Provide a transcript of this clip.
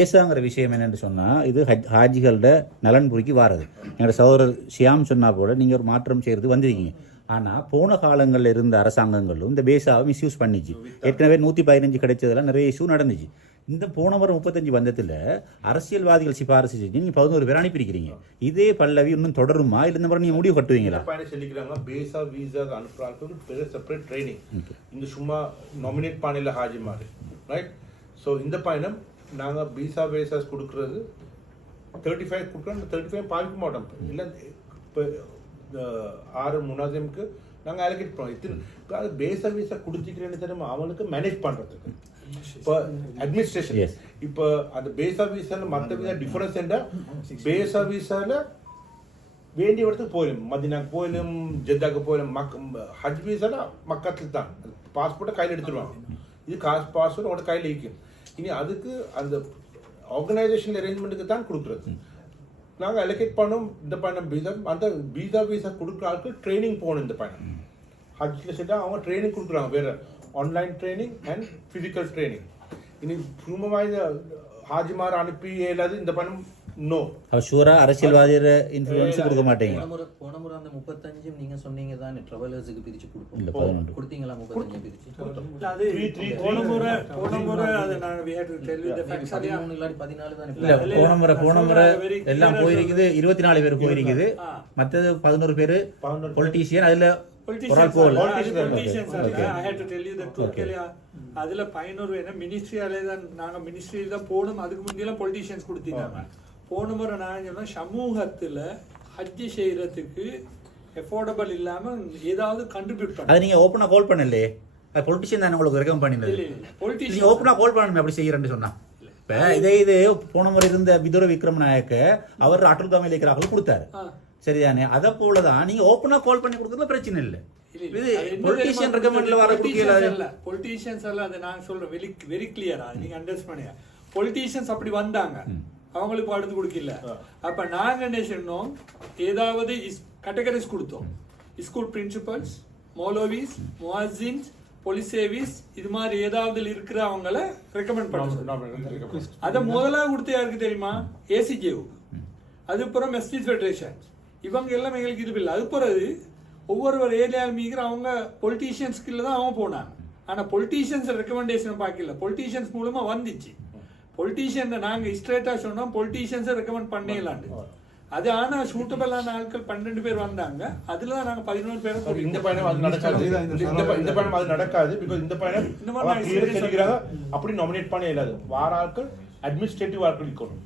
பேசாங்கிற விஷயம் என்னன்னு சொன்னால் இது ஹஜ் ஹாஜிகளோட நலன்புரிக்கு வாரது. எங்களோட சகோதரர் ஷியாம் சொன்னா போல நீங்கள் ஒரு மாற்றம் செய்கிறது வந்திருக்கீங்க. ஆனால் போன காலங்களில் இருந்த அரசாங்கங்களும் இந்த பேசாவை மிஸ்யூஸ் பண்ணிச்சு. ஏற்கனவே நூற்றி பதினஞ்சு கிடைச்சதெல்லாம் நிறைய இஷ்யூ நடந்துச்சு. இந்த போன வாரம் முப்பத்தஞ்சு வந்தத்தில் அரசியல்வாதிகள் சிபாரிசு செஞ்சு நீங்கள் பதினோரு பேர் அனுப்பியிருக்கிறீங்க இதே பல்லவி இன்னும் தொடருமா? இல்லை இந்த மாதிரி நீங்கள் முடிவு கட்டுவீங்களா? சொல்லிக்கிறாங்க பேஸா வீசா அனுப்புறாங்க. பெரிய செப்பரேட் ட்ரைனிங் இந்த சும்மா நாமினேட் பண்ணல ஹாஜி மாதிரி ரைட் ஸோ இந்த பயணம் நாங்கள் பீசா பேசாஸ் கொடுக்குறது தேர்ட்டி ஃபைவ் கொடுக்குறோம். தேர்ட்டி ஃபைவ் பாதிக்க மாட்டோம். இல்லை இப்போ இந்த ஆறு முனாசிமுக்கு நாங்கள் அலோகேட் பண்ணுவோம் இத்தனை அது பேஸா வீசா கொடுத்துக்கிறேன்னு தெரியுமா அவனுக்கு மேனேஜ் பண்ணுறதுக்கு இப்போ அட்மினிஸ்ட்ரேஷன். இப்போ அந்த பேஸா வீசால மற்ற விசா டிஃபரன்ஸ் என்ன? பேஸா வீசால வேண்டிய இடத்துக்கு போயிடும் மதினாக்கு போயிடும் ஜெத்தாக்கு போயிடும் மக் ஹஜ் வீசால மக்கத்தில் தான். பாஸ்போர்ட்டை கையில் எடுத்துருவாங்க. இது காசு பாஸ்போர்ட் உங்களோட கையில் இருக்கும் இனி அதுக்கு அந்த ஆர்கனைசேஷன் அரேஞ்ச்மெண்ட்டுக்கு தான் கொடுக்குறது. நாங்கள் அலோகேட் பண்ணோம் இந்த பயணம் வீசா அந்த வீசா வீசா கொடுக்குற ஆளுக்கு ட்ரைனிங் போகணும் இந்த பயணம். ஹஜ்ல செட்டா அவங்க ட்ரைனிங் கொடுக்குறாங்க. வேற online training and physical training இனி சும்மா ஹாஜிமார் அனுப்பி இயலாது இந்த பயணம் நோ அவர் ஷூராக அரசியல்வாதியோட இன்ஃப்ளூயன்ஸ் கொடுக்க மாட்டீங்க. அந்த முப்பத்தஞ்சும் நீங்க சொன்னீங்க தானே ட்ராவலர்ஸுக்கு பிரிச்சு இல்ல, கொடுப்போம். கொடுத்தீங்களா முப்பத்தஞ்சு பிரிச்சு? போன. முறை போன முறை அது நாங்க பதினாலு தானே இல்ல போன முறை போன முறை எல்லாம் போயிருக்குது இருபத்தி நாலு பேர் போயிருக்குது. மற்றது பதினோரு பேர் பொலிட்டீஷியன் அதுல? அதுல பதினோரு என்ன மினிஸ்ட்ரியாலே தான் நாங்க மினிஸ்ட்ரியில தான் போடும் அதுக்கு முந்தியெல்லாம் பொலிட்டீஷியன்ஸ் கொடுத்தீங்க போன முறை நான் சொன்னேன் சமூகத்துல ஹஜ்ஜி செய்யறதுக்கு எஃபோர்டபிள் இல்லாம ஏதாவது கண்ட்ரிபியூட் பண்ண அது நீங்க ஓப்பனா கால் பண்ணலையே? அது பொலிட்டிஷியன் தான் உங்களுக்கு ரெக்கமெண்ட். Politicians- நீங்க ஓப்பனா கால் பண்ணணும் அப்படி செய்யறேன்னு சொன்னா. இப்ப இதே இது போன முறை இருந்த விதுர விக்ரமநாயக்க அவர் அட்டுல் காமில் இருக்கிறார்கள் கொடுத்தாரு. சரிதானே? அதை போலதான் நீங்க ஓப்பனா கால் பண்ணி கொடுக்கறதுல பிரச்சனை இல்லை. இது பொலிட்டிஷியன்? ரெக்கமெண்ட்ல வர. Politicians அல்ல, அதை நான் சொல்றேன். வெரி வெரி கிளியரா நீங்க அண்டர்ஸ்ட் பண்ணுங்க பொலிட்டீஷியன்ஸ் அப்படி வந்தாங்க. அவங்களுக்கு அடுத்து கொடுக்கல. அப்ப நாங்க என்ன சொன்னோம் ஏதாவது கேட்டகரிஸ் கொடுத்தோம். School principals maulvis muezzins police service இது மாதிரி ஏதாவது இருக்கிறவங்கள ரெக்கமெண்ட் பண்ண அதை முதலா கொடுத்த யாருக்கு தெரியுமா? ஏசிஜேவுக்கு அதுக்கப்புறம் மெஸ்டிஸ் ஃபெடரேஷன் இவங்க எல்லாம் எங்களுக்கு இது இல்லை அது பிறகு ஒவ்வொரு ஏரியாவில் மீக்கிற அவங்க பொலிட்டீஷியன்ஸ் கீழே தான் அவங்க போனாங்க. ஆனால் பொலிட்டீஷியன்ஸ் ரெக்கமெண்டேஷன் பார்க்கல பொலிட்டீஷியன்ஸ் மூலமா வந்துச்சு. பொலிட்டீஷியன் நாங்கள் ஸ்ட்ரெயிட்டாக சொன்னோம் பொலிட்டீஷியன்ஸை ரெக்கமெண்ட் பண்ணிடலான்னு அது ஆனால் சூட்டபிளான ஆட்கள் பன்னெண்டு பேர் வந்தாங்க. அதில் தான் நாங்கள் பதினோரு பேரை So, இந்த பயணம் அது நடக்காது. இந்த இந்த பயணம் அது நடக்காது பிகாஸ் இந்த பயணம் இந்த மாதிரி அப்படி நாமினேட் பண்ண இயலாது வார ஆட்கள் அட்மினிஸ்ட்ரேட்டிவ் ஆட்கள் இருக்கணும்.